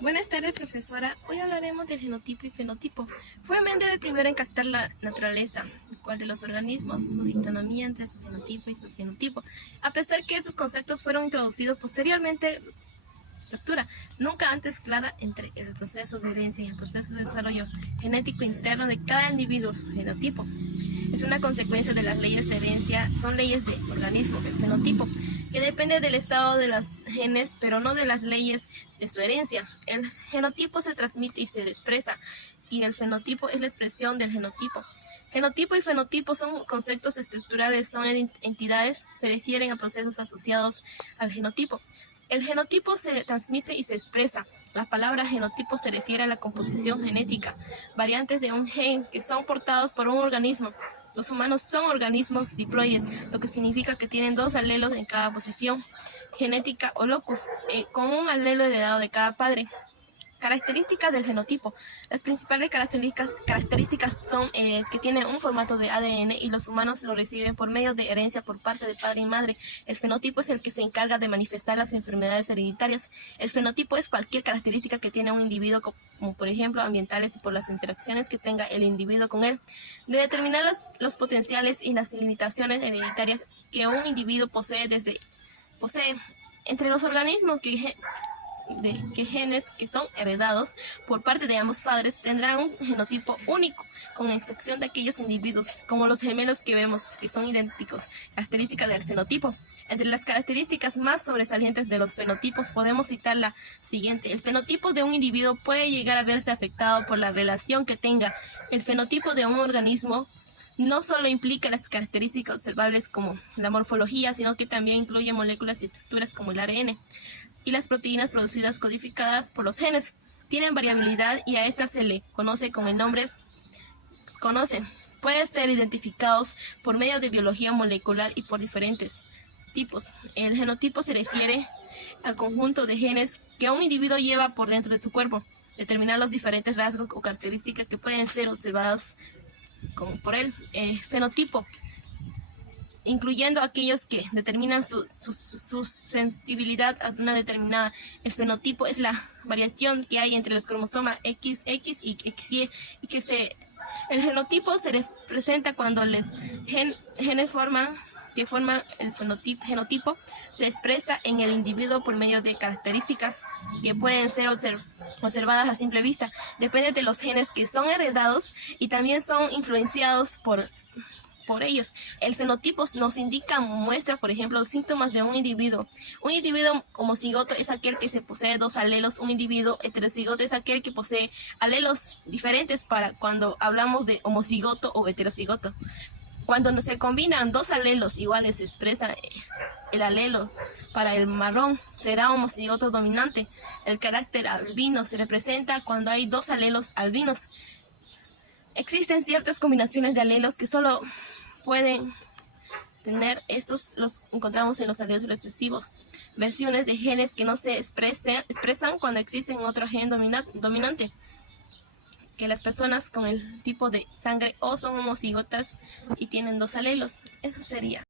Buenas tardes, profesora. Hoy hablaremos del genotipo y fenotipo. Fue Mendel el primero en captar la naturaleza, el cual de los organismos, su dicotomía entre su genotipo y su fenotipo. A pesar que estos conceptos fueron introducidos posteriormente, lectura nunca antes clara entre el proceso de herencia y el proceso de desarrollo genético interno de cada individuo, su genotipo. Es una consecuencia de las leyes de herencia, son leyes de organismo, el fenotipo, que depende del estado de los genes, pero no de las leyes de su herencia. El genotipo se transmite y se expresa, y el fenotipo es la expresión del genotipo. Genotipo y fenotipo son conceptos estructurales, son entidades, se refieren a procesos asociados al genotipo. El genotipo se transmite y se expresa. La palabra genotipo se refiere a la composición genética, variantes de un gen que son portados por un organismo. Los humanos son organismos diploides, lo que significa que tienen dos alelos en cada posición genética o locus, con un alelo heredado de cada padre. Características del genotipo. Las principales características son que tiene un formato de ADN y los humanos lo reciben por medio de herencia por parte de padre y madre. El fenotipo es el que se encarga de manifestar las enfermedades hereditarias. El fenotipo es cualquier característica que tiene un individuo, como por ejemplo ambientales y por las interacciones que tenga el individuo con él, de determinar los potenciales y las limitaciones hereditarias que un individuo posee. Entre los organismos que genes que son heredados por parte de ambos padres tendrán un genotipo único, con excepción de aquellos individuos, como los gemelos que vemos, que son idénticos. Características del fenotipo. Entre las características más sobresalientes de los fenotipos podemos citar la siguiente. El fenotipo de un individuo puede llegar a verse afectado por la relación que tenga. El fenotipo de un organismo no solo implica las características observables como la morfología, sino que también incluye moléculas y estructuras como el ARN y las proteínas producidas codificadas por los genes. Tienen variabilidad y a estas se le conoce con el nombre pueden ser identificados por medio de biología molecular y por diferentes tipos. El genotipo se refiere al conjunto de genes que un individuo lleva por dentro de su cuerpo, determinar los diferentes rasgos o características que pueden ser observadas por el fenotipo, incluyendo aquellos que determinan su sensibilidad a una determinada. El fenotipo es la variación que hay entre los cromosomas XX y XY, el genotipo se representa cuando los genes que forman el genotipo se expresa en el individuo por medio de características que pueden ser observadas a simple vista. Depende de los genes que son heredados y también son influenciados por ellos. El fenotipo nos muestra, por ejemplo, los síntomas de un individuo. Un individuo homocigoto es aquel que se posee dos alelos. Un individuo heterocigoto es aquel que posee alelos diferentes para cuando hablamos de homocigoto o heterocigoto. Cuando se combinan dos alelos iguales se expresa el alelo. Para el marrón será homocigoto dominante. El carácter albino se representa cuando hay dos alelos albinos. Existen ciertas combinaciones de alelos que solo pueden tener estos, los encontramos en los alelos recesivos. Versiones de genes que no se expresan cuando existen otro gen dominante. Que las personas con el tipo de sangre O son homocigotas y tienen dos alelos. Eso sería.